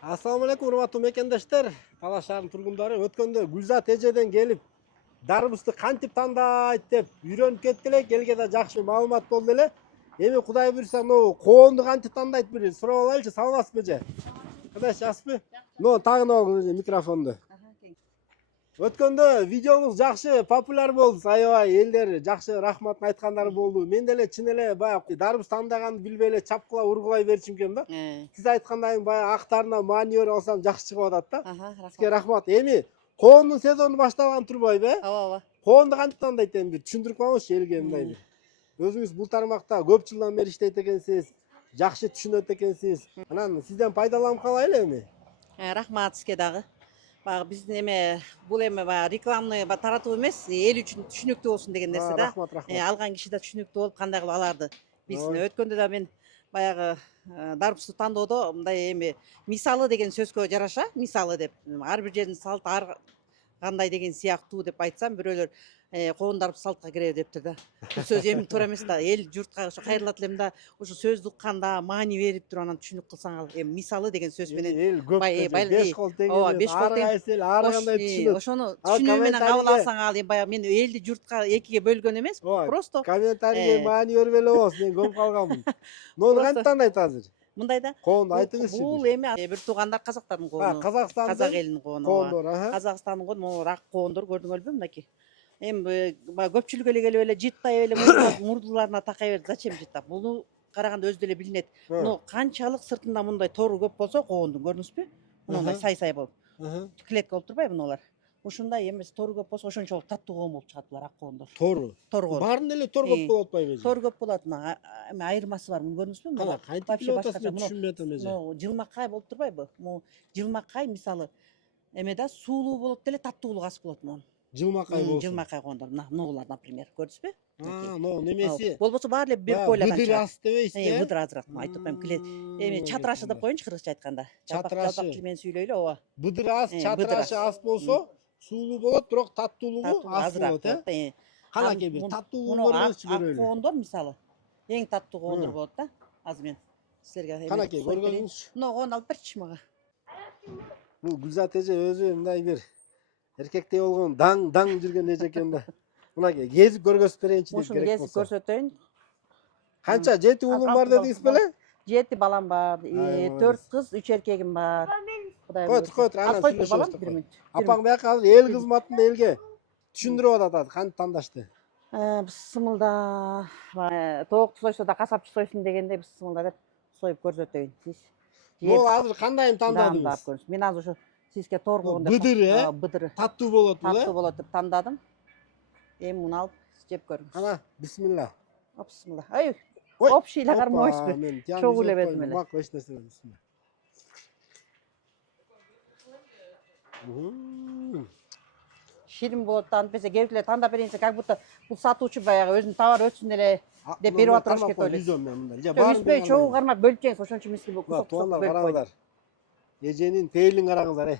Assalamu alaikum, урматтуу мекендештер. Талас шаарынын тургундары өткөндө Гүлзат эжеден келип, дарбызды кантип тандайт деп үйрөнүп кетти элек. Элге да жакшы маалымат болду эле. Эми Кудай буйрса, коонду кантип тандайт бир сурап алайлычы. Саламатсызбы эже? Кудай жакшысызбы? Тагын алыңыз микрофонду. Өткөндө видеоңуз жакшы популяр болду. Аябай элдер жакшы рахматын айткандары болду. Мен деле чын эле баягы дарбыз тандаганды билбей эле чапкыла ургулай берчүм экен да. Сиз айткандай баягы актарына маанер алсам жакшы чыгып атат да. Сизге рахмат. Эми коондун сезону башталган турбайбы? Ооба. Коонду кантип тандайт эми бир түшүндүрүп коюңузчу элге мындай бир. Өзүңүз бул тармакта көп жылдан бери иштейт экенсиз, жакшы түшүнөт экенсиз. Анан сизден пайдаланып калайлы эми. Рахмат сизге дагы. Баягы биздин бул баягы рекламный таратуу эмес, эл үчүн түшүнүктүү болсун деген нерсе да. Рахмат. Алган киши да түшүнүктүү болуп, кандай кылып аларды билсин. Өткөндө да мен баягы дарбызды тандоодо мындай мисалы деген сөзгө жараша, мисалы деп ар бир жердин салт ар кандай деген сыяктуу деп айтсам, бирөөлөр коон дарбыз салтка киреби дептир да. Бул сөз туура эмес да. Эл журтка ошо кайрылат элем да, ошо сөздү укканда маани берип туруп анан түшүнүк кылсаң, мисалы деген сөз менен эл көп беш кол тең ар кайсы ар кандай түшүнөт. Ошону түшүнүү менен кабыл алсаң, баягы мен элди журтка экиге бөлгөн эмес, просто комментарийге маани бербей эле болосуз, мен көмүп калганмын. Нону кантип тандайт азыр? Мындай да. Коонду айтыңызчы. Бул бир туугандар казактардын коону. Казак элинин коону. Коондор, Казакстандын коону, могу рак коондор көрдүңөрбү мынакей. Баягы көпчүлүк эле келип эле жыттай эле мурдуларына такай берди. Зачем жыттап? Буну караганда өзү деле билинет. Канчалык сыртында мындай тору көп болсо коондун, көрдүңүзбү? Мындай сай болуп. Клетка болуп турбайбы мунулар? Ушундай тору көп болсо ошончолук таттуу коон болуп чыгат булар, ак коондор. Тору. Коон. Баарында эле тор көп болуп атпайбы? Тор көп болот. Айырмасы бар. Муну көрдүңүзбү? Кана, кантип билип атасыз, түшүнбөй атам эже. Жылмакай болуп турбайбы? Могу жылмакай мисалы да суулуу болот деле таттуулук аз болот мунун. Жылмакай болсун. Жылмакай коондор. Мыналар, например, көрдүңүзбү? Немеси? Болбосо баары эле бир койлар. Быдыр аз дебейсиз, быдыр азыраак. Айтып коем. Чатырашы деп коеюнчу кыргызча айтканда. Чатырашы. Жалпак тил менен сүйлөйлү, ооба. Быдыр аз, чатырашы аз болсо, суулуу болот, бирок таттуулугу аз болот, Канакей бир таттуулугун көргөнүзчү көрөлү. Ак коондор мисалы эң таттуу коондор болот да. Азыр мен силерге Канакей көргөнүңүзчү. Мына коону алып берчи мага. Бул Гүлзат эже өзү мындай бир эркектей болгон даң жүргөн эже экен да. Мынакей кезип көргөзүп берейинчи деп керек болсо. Кезип көрсөтөйүн. Канча 7 уулум бар дедиңиз беле? 7 балам бар, 4 кыз, 3 эркегим бар. Койт, анан сүйлөшөбүз. Апаң бияка азыр эл кызматында элге түшүндүрүп атат, кантип тандашты. Бысмылда, тоокты сойсо да касапчы сойсун дегендей бысмылда деп союп көрсөтөйүн. Азыр кандайын тандадыңыз? Мен азыр ошо сизге тор болгон деп. Быдыр, быдыр. Таттуу болот бул, Таттуу болот деп тандадым. Эми муну алып жеп көрүңүз. Ана, бисмилла. Бисмилла. Общийла кармойсузбу? Чогуу эле бердим эле. Мак эч нерсе бисмилла. Ширин болот да, антпесе кээ тандап берейинсе, как будто бул сатуучу баягы өзүнүн товары өтсүн эле деп берип атыр деп ойлойт. Үзбөй чогуу кармап бөлүп жеңиз, ошон үчүн мисли кусок туугандар караңыздар. Эженин пейилин караңыздар,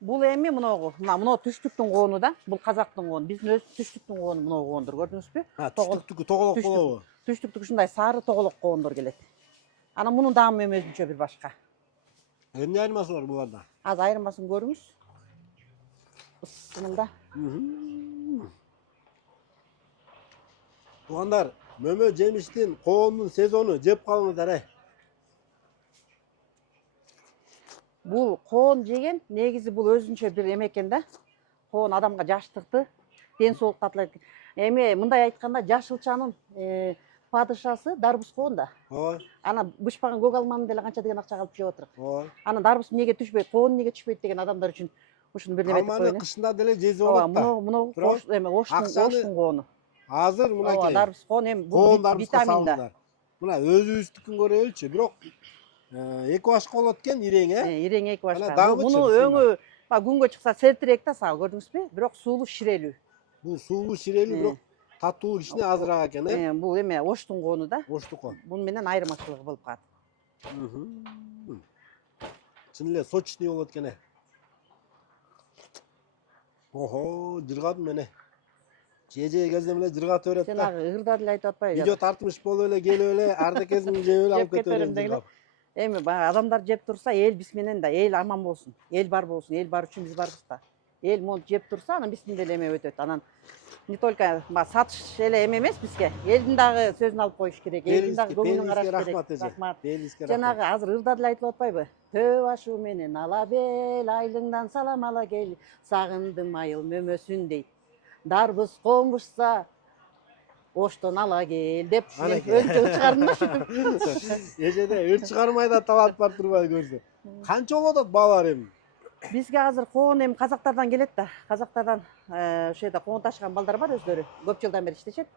Бул мына түштүктүн коону да, бул казактын коону. Биздин өз түштүктүн коону мына коондор, көрдүңүзбү? Түштүктүкү тоголок болобу? Түштүктүкү ушундай сары тоголок коондор келет. Анан мунун даамы өзүнчө бир башка. Эмне айырмасы бар буларда? Азыр айырмасын көрүңүз. Бысмылда. Туугандар, мөмө жемиштин коондун сезону жеп калыңыздар, Бул коон жеген, негизи бул өзүнчө бир экен да. Коон адамга жаштыкты, ден соолукка атылат. Мындай айтканда, жашылчанын падышасы дарбыз коон да. Ана бышпаган көк алманы деле канча деген акчага алып жеп отурак. Ана дарбыз эмнеге түшпөйт, коон эмнеге түшпөйт деген адамдар үчүн ушуну бир неме деп коеюн. Алманы кышында деле жезе болот да. Муну оштун коону. Азыр мынакей. Дарбыз коон бул витамин да. Мына өзүбүздүкүн көрөлүчү, бирок эки башка болот экен, ирең, Ирең эки башка. Муну өңү күнгө чыкса селтирээк да, сага көрдүңүзбү? Бирок суулуу ширелүү. Бул суулуу ширелүү, бирок таттуулук кичине азыраак экен, Бул оштун коону да. Оштун коон. Бунун менен айырмачылыгы болуп калат. Чын эле сочный болот экен. Жыргадым эже кезден эле жыргатып берет да. жанагы ырда деле айтып атпайбы? Видео тартмыш болуп эле келип эле ардекесин жеп эле алып Жеп кетип кетерим берем. Эми баягы адамдар жеп турса, эл биз менен да, эл аман болсун. Эл бар болсун, эл бар үчүн биз барбыз да. Эл могу жеп турса, анан биздин деле эме өтөт. Анан не только сатыш эле эме эмес бизге. Элдин дагы сөзүн алып коюш керек. Элдин дагы көңүлүн караш керек. Рахмат эже. Рахмат. Белгиске рахмат. Жанагы азыр ырда деле айтылып атпайбы? Төө башы менен ала бел, айылыңдан салам ала кел, сагындым айыл мөмөсүн дейт. Дарбыз комушса, оштон ала кел деп өлчө чыгардым да ушинтип. Эжеде ыр чыгармай да талант бар турбай көрсө. Канча болуп атат балалар эми? Бизге азыр коон эми казактардан келет да. Казактардан ошол жерде коон ташыган балдар бар өздөрү. Көп жылдан бери иштешет.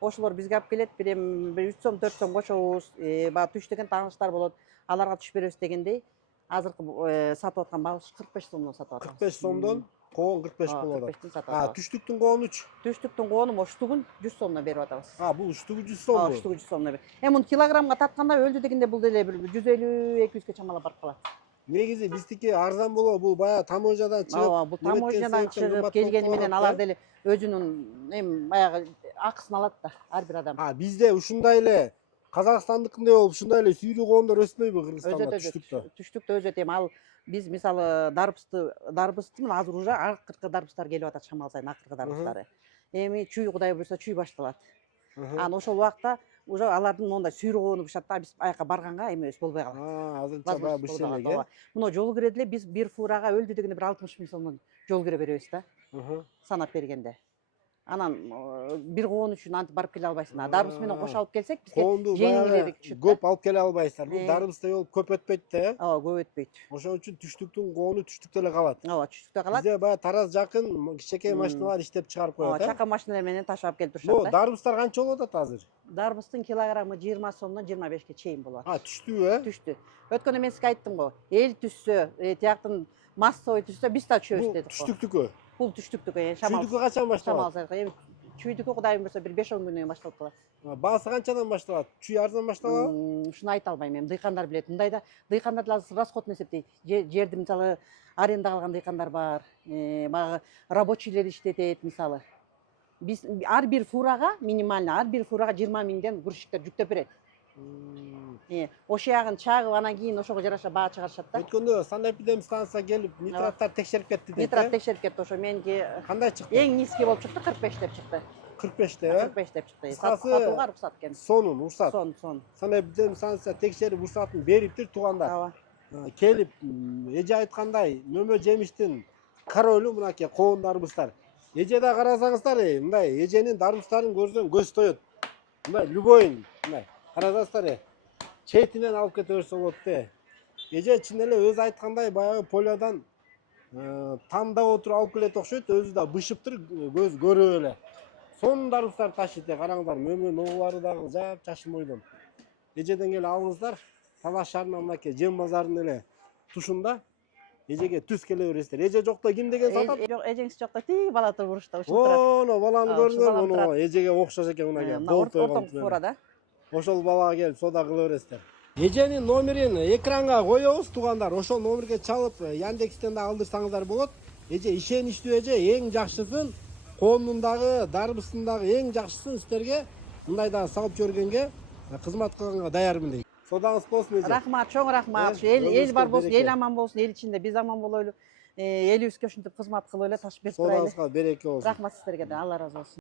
Ошолор бизге алып келет. Бир эми 3 сом, 4 сом кошобуз. Баягы түш деген тааныштар болот. Аларга түш беребиз дегендей. Азыркы сатып аткан балык 45 сомдон сатып атабыз. 45 сомдон коон 45 болуп атат. 45тен сатып атабыз. Түштүктүн коонучу? Түштүктүн коону уштугун 100 сомдон берип атабыз. Бул уштугу 100 сом. Уштугу 100 сомдон берип. Эми муну килограммга тартканда өлдү дегенде бул деле бир 150-200ге чамалап барып калат. Негизи биздики арзан болобу? Бул баягы таможнядан чыгып. Бул таможнядан чыгып келгени менен алар деле өзүнүн эми баягы акысын алат да ар бир адам. Бизде ушундай эле Казакстандыкындай болуп ушундай эле сүйрүү коондор өспөйбү Кыргызстанда түштүктө? Түштүктө өзөт. Эми ал биз мисалы дарбызды мына азыр уже акыркы дарбыздар келип атат, шамал сайын акыркы дарбыздары. Эми чүй Кудай буйрса чүй башталат. Анан ошол убакта уже алардын мондай сүйрүү коону бышат да, биз аяка барганга эми болбой калат. Азырынча баягы бышчы элек. Мына жол кире деле биз бир фурага өлдү дегенде бир 60 миң сомдон жол кире беребиз да. Санап бергенде. Анан бир коон үчүн антип барып келе албайсың. Дарбыз менен кошо алып келсек бизге жеңилирээк түшөт. Көп алып келе албайсыздар. Бул дарбыздай болуп көп өтпөйт да, э? Ооба, көп өтпөйт. Ошон үчүн түштүктүн коону түштүктө эле калат. Ооба, түштүктө калат. Бизде баягы Тараз жакын кичинекей машиналар иштеп чыгарып коет, чака машиналар менен ташап келип турушат да. да. Дарбыздар канча болуп атат азыр? Дарбыздын килограммы 20 сомдон 25ке чейин болот. Түштүбү, э? Түштү. Өткөндө мен сизге айттым го. Эл түшсө, тияктын массовый түшсө, биз да түшөбүз дедик го. Түштүктүкү. Бул түштүктүкү, Чүйдүкү качан башталат? Эми чүйдүкү Кудайым буйрса бир 5-10 күнөн башталып калат. Баасы канчадан башталат? Чүй арзан башталабы? Ушуну айта албайм, эми дыйкандар билет. Мындайда дыйкандар деле расходун эсептейт. Жерди мисалы арендага алган дыйкандар бар, баягы рабочийлер иштетет мисалы. Биз ар бир фурага минимально ар бир фурага 20 миңден грузчиктер жүктөп берет. Ошол ягын чагып анан кийин ошого жараша баа чыгарышат да. Өткөндө санэпидемстанция келип нитраттар текшерип кетти дейт. Нитрат текшерип кетти, ошо меники кандай чыкты? эң низкий болуп чыкты, 45 деп чыкты. 45 деп, э? 45 деп чыкты. Кыскасы уруксат экен. сонун, уруксат. Сон. Санэпидемстанция текшерип уруксатын бериптир туугандар. Ооба. Келип эже айткандай мөмө жемиштин королу мынакей коон дарбыздар. Эжеде карасаңыздар, мындай эженин дарбыздарын көрсөң көз тоет. Мындай любойн, мындай карасаңыздар, четинен алып кете берсе болот да. Эже чын эле өзү айткандай баягы полёдан тамда отуруп алып келет окшойт, өзү да бышыптыр, көз көрүп эле. Сонун дарбыздар ташыйт, караңыздар, мөмө ногулары дагы жап-жашыл мойдон. Эжеден келе алыңыздар, Талаш шаарынан мынакей Жем базарынын эле тушунда эжеге түз келе бересиздер. Эже жокто ким деген сатат? Жок, эжеңиз жокто тиги бала турмушта ушинтип турат. Оно баланы көрдүңөрбү? Эжеге окшош экен мынакей. Ортоң фура да. Ошол балага келип соода кыла бересиздер. Эженин номерин экранга коебуз туугандар. Ошол номерге чалып Яндекстен да алдырсаңыздар болот. Эже ишеничтүү эже, эң жакшысын, коомдундагы, дарбыздагы эң жакшысын сиздерге мындай да салып жибергенге кызмат кылганга даярмын дейт. Содаңыз болсун эже. Рахмат, чоң рахмат. Эл бар болсун, эл аман болсун, эл ичинде биз аман болойлу. Элибизге ушинтип кызмат кылып эле ташып берип турайлы. Содаңызга береке болсун. Рахмат сиздерге да, Алла ыраазы болсун.